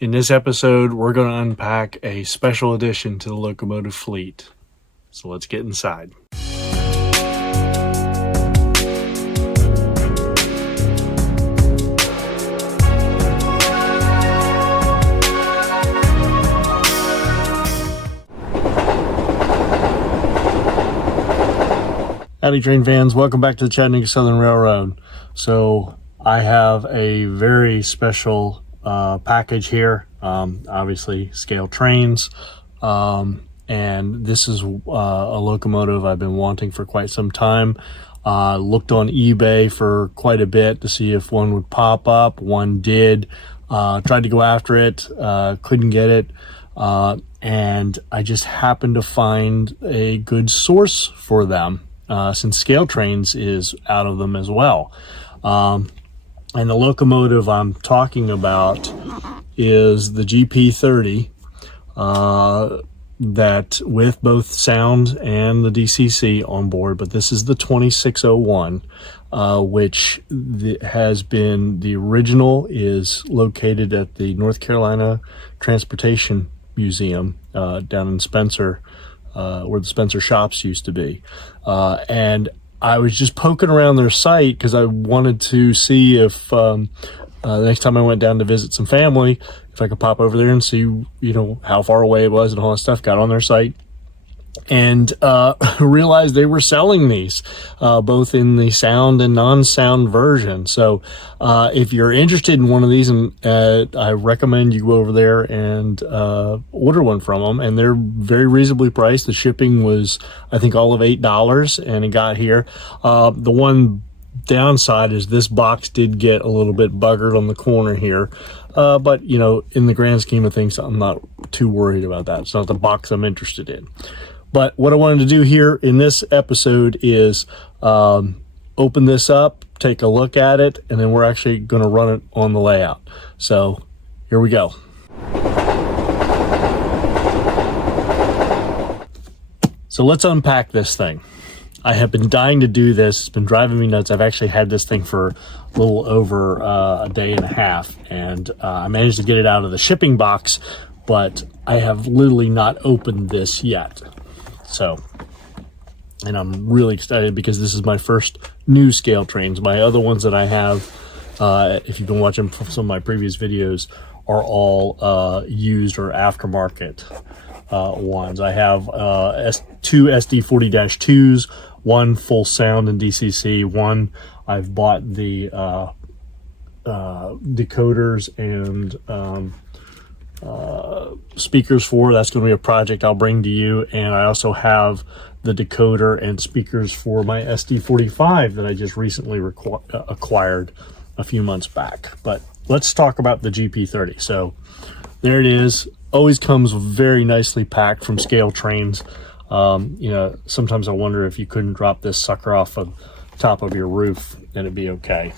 In this episode, we're going to unpack a special addition to the locomotive fleet. So let's get inside. Howdy train fans, welcome back to the Chattanooga Southern Railroad. So I have a very special package here, obviously scale trains, and this is a locomotive I've been wanting for quite some time. Looked on eBay for quite a bit to see if one would pop up. One did. Tried to go after it, couldn't get it, and I just happened to find a good source for them, since Scale Trains is out of them as well. And the locomotive I'm talking about is the GP30, that with both sound and the DCC on board, but this is the 2601, which has been, the original is located at the North Carolina Transportation Museum down in Spencer, where the Spencer shops used to be. And I was just poking around their site because I wanted to see if the next time I went down to visit some family, if I could pop over there and see, you know, how far away it was and all that stuff. Got on their site and realized they were selling these, both in the sound and non-sound version. So if you're interested in one of these, and I recommend you go over there and order one from them. And they're very reasonably priced. The shipping was, I think, all of $8, and it got here. The one downside is this box did get a little bit buggered on the corner here. But, you know, in the grand scheme of things, I'm not too worried about that. It's not the box I'm interested in. But what I wanted to do here in this episode is open this up, take a look at it, and then we're actually going to run it on the layout. So here we go. So let's unpack this thing. I have been dying to do this. It's been driving me nuts. I've actually had this thing for a little over a day and a half, and I managed to get it out of the shipping box, but I have literally not opened this yet. So, and I'm really excited because this is my first new scale trains. My other ones that I have, if you've been watching some of my previous videos, are all used or aftermarket ones. I have two SD40-2s, one full sound and DCC, one I've bought the decoders and speakers for. That's going to be a project I'll bring to you. And I also have the decoder and speakers for my SD45 that I just recently acquired a few months back. But let's talk about the GP30. So there it is. Always comes very nicely packed from Scale Trains. You know, sometimes I wonder if you couldn't drop this sucker off the top of your roof, then it'd be okay.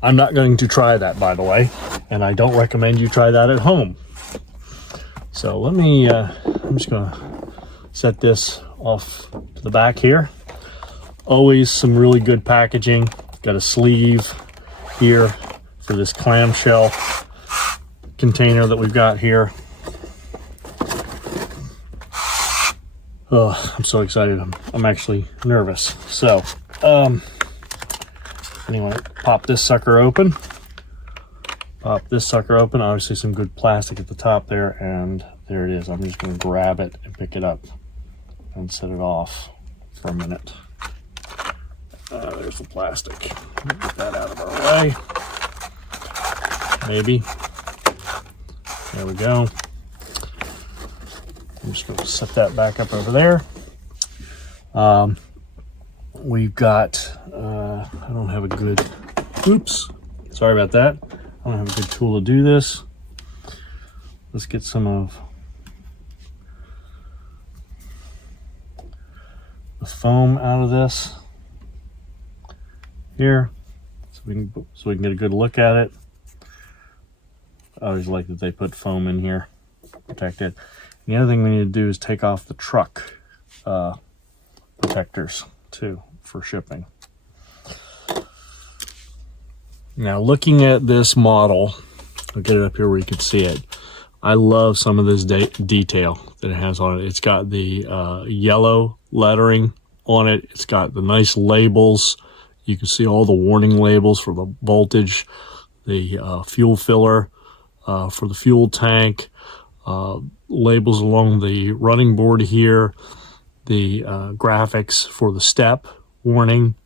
I'm not going to try that, by the way, and I don't recommend you try that at home. So let me, I'm just going to set this off to the back here. Always some really good packaging. Got a sleeve here for this clamshell container that we've got here. Oh, I'm so excited. I'm actually nervous. So, anyway, pop this sucker open. Obviously some good plastic at the top there, and there it is. I'm just going to grab it and pick it up and set it off for a minute. There's the plastic. Get that out of our way. Maybe. There we go. I'm just going to set that back up over there. We've got, I don't have a good, oops, sorry about that. I don't have a good tool to do this. Let's get some of the foam out of this here, so we can get a good look at it. I always like that they put foam in here, protect it. The other thing we need to do is take off the truck protectors too for shipping. Now, looking at this model, I'll get it up here where you can see it. I love some of this detail that it has on it. It's got the yellow lettering on it. It's got the nice labels. You can see all the warning labels for the voltage, the fuel filler for the fuel tank, labels along the running board here, the graphics for the step warning.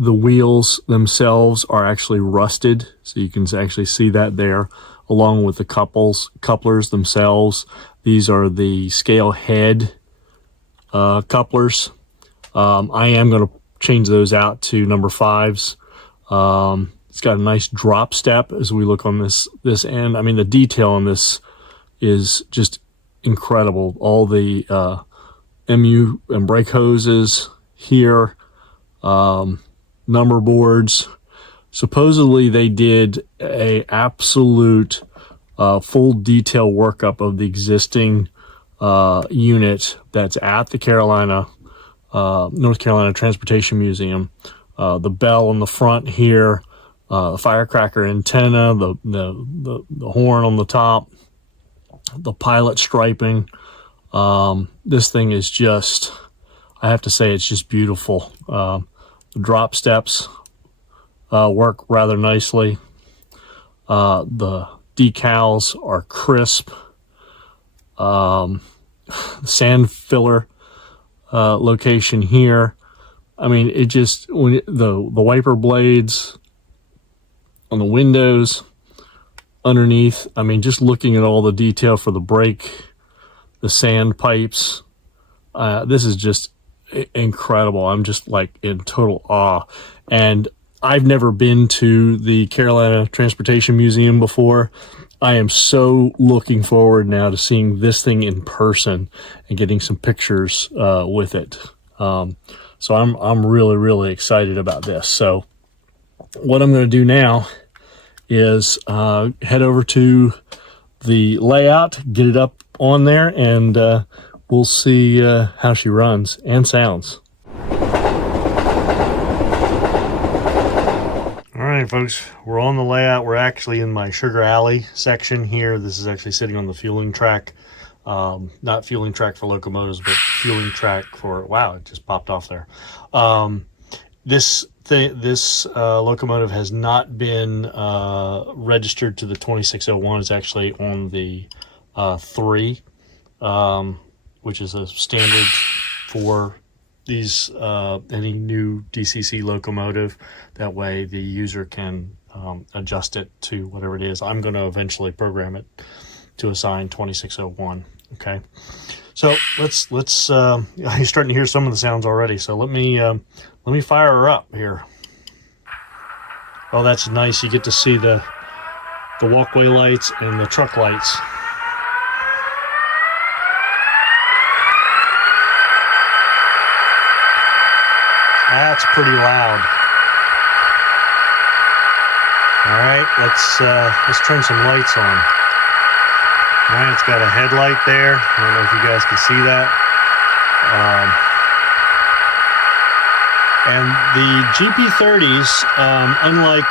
The wheels themselves are actually rusted, so you can actually see that there, along with the couplers themselves. These are the scale head couplers. I am going to change those out to number 5s. It's got a nice drop step as we look on this end. I mean, the detail on this is just incredible. All the MU and brake hoses here, number boards. Supposedly they did a absolute full detail workup of the existing unit that's at the North Carolina Transportation Museum. The bell on the front here, the firecracker antenna, the horn on the top, the pilot striping. This thing is just, I have to say, it's just beautiful. The drop steps work rather nicely. The decals are crisp. The sand filler location here. I mean, it just, when the wiper blades on the windows underneath, I mean, just looking at all the detail for the brake, the sand pipes, this is just incredible. I'm just like in total awe. And I've never been to the Carolina Transportation Museum before. I am so looking forward now to seeing this thing in person and getting some pictures with it. So I'm really, really excited about this. So what I'm going to do now is head over to the layout, get it up on there, and we'll see how she runs and sounds. All right, folks, we're on the layout. We're actually in my Sugar Alley section here. This is actually sitting on the fueling track. Not fueling track for locomotives, but fueling track for, wow, it just popped off there. This locomotive has not been registered to the 2601. It's actually on the 3, which is a standard for these any new DCC locomotive. That way the user can adjust it to whatever it is. I'm going to eventually program it to assign 2601. Okay, so let's you're starting to hear some of the sounds already, so let me fire her up here. Oh, that's nice. You get to see the walkway lights and the truck lights. That's pretty loud. All right, let's turn some lights on. All right, it's got a headlight there. I don't know if you guys can see that. And the GP30s, unlike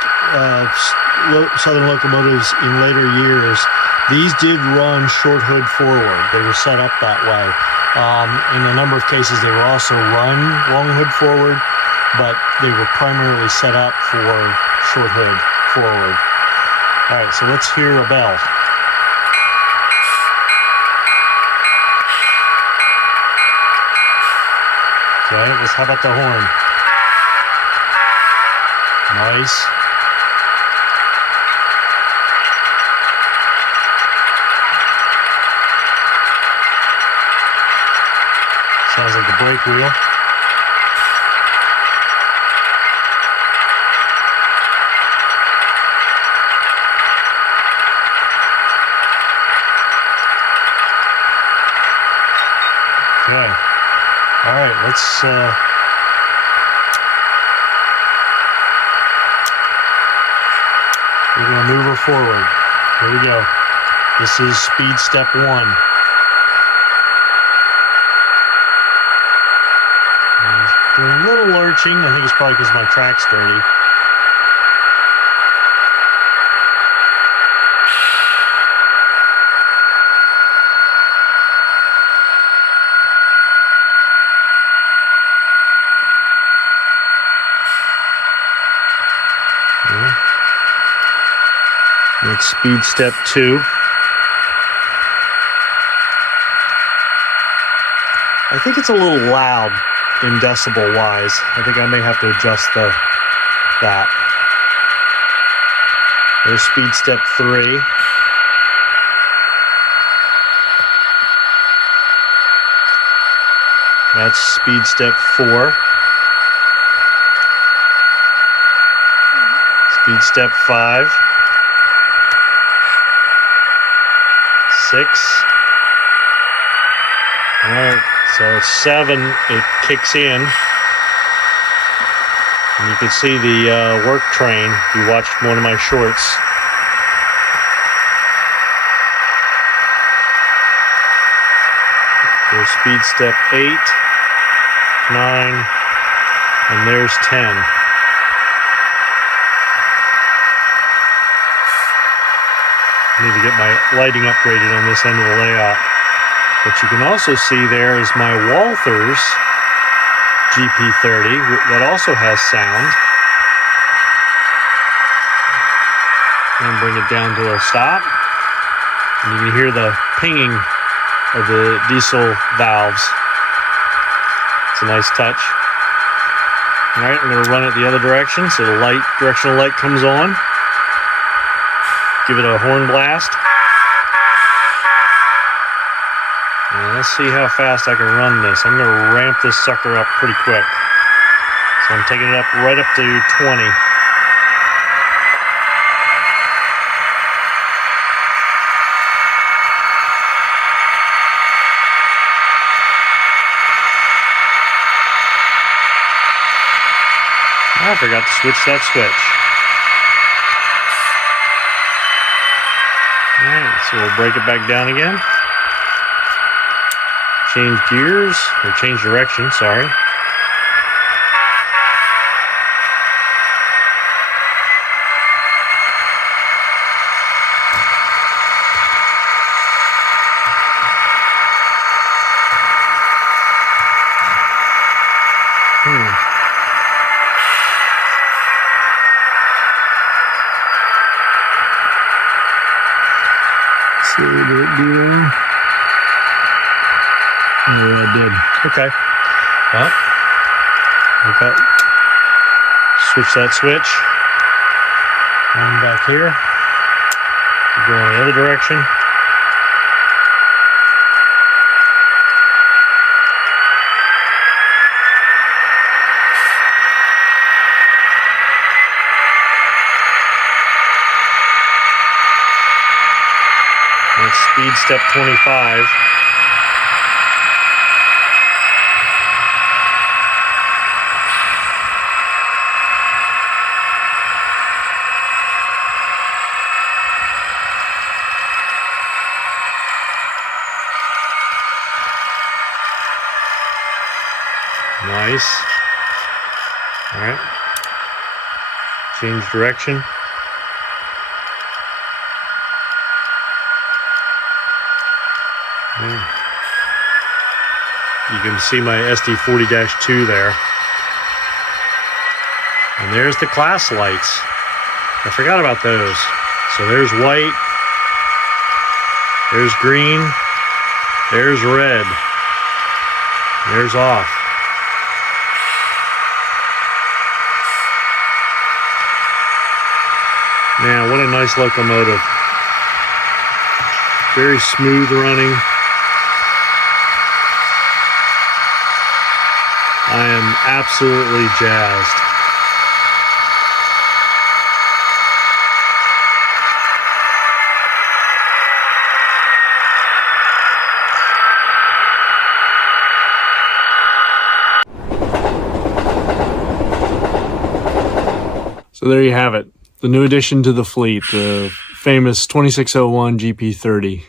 Southern locomotives in later years, these did run short hood forward. They were set up that way. In a number of cases, they were also run long hood forward, but they were primarily set up for short hood forward. All right, so let's hear a bell. Okay, how about the horn? Nice. Sounds like the brake wheel. Okay. All right, we're going to move her forward. Here we go. This is speed step 1. Doing a little lurching. I think it's probably because my track's dirty. That's speed step 2. I think it's a little loud in decibel wise. I think I may have to adjust that. There's speed step 3. That's speed step 4. Speed step 5. 6. All right, so 7, it kicks in. And you can see the work train if you watched one of my shorts. There's speed step 8, 9, and there's 10. I need to get my lighting upgraded on this end of the layout. But you can also see there is my Walthers GP30 that also has sound. And bring it down to a stop. And you can hear the pinging of the diesel valves. It's a nice touch. All right, I'm going to run it the other direction so the directional light comes on. Give it a horn blast. And let's see how fast I can run this. I'm going to ramp this sucker up pretty quick. So I'm taking it up right up to 20. I forgot to switch that switch. Alright, so we'll break it back down again. Change gears, or change direction, sorry. See what did it do there? Yeah, I did. Okay. Well, okay. Switch that switch. One back here. Go in the other direction. That's speed step 25. Nice. All right. Change direction. You can see my SD40-2 there. And there's the class lights. I forgot about those. So there's white. There's green. There's red. There's off. Man, what a nice locomotive. Very smooth running. I am absolutely jazzed. So there you have it. The new addition to the fleet, the famous 2601 GP30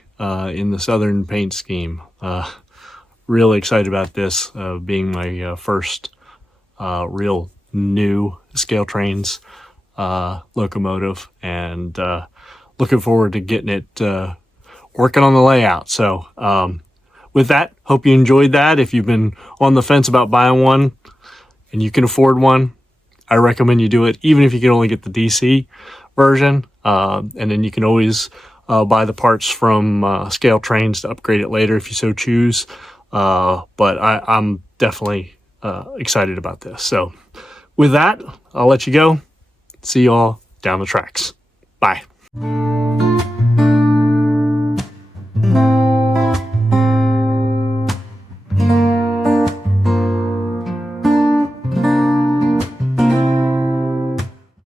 in the Southern paint scheme. Really excited about this being my first real new scale trains locomotive, and looking forward to getting it working on the layout. So with that, hope you enjoyed that. If you've been on the fence about buying one and you can afford one, I recommend you do it, even if you can only get the DC version, and then you can always buy the parts from Scale Trains to upgrade it later if you so choose. But I'm definitely excited about this. So with that, I'll let you go. See you all down the tracks. Bye.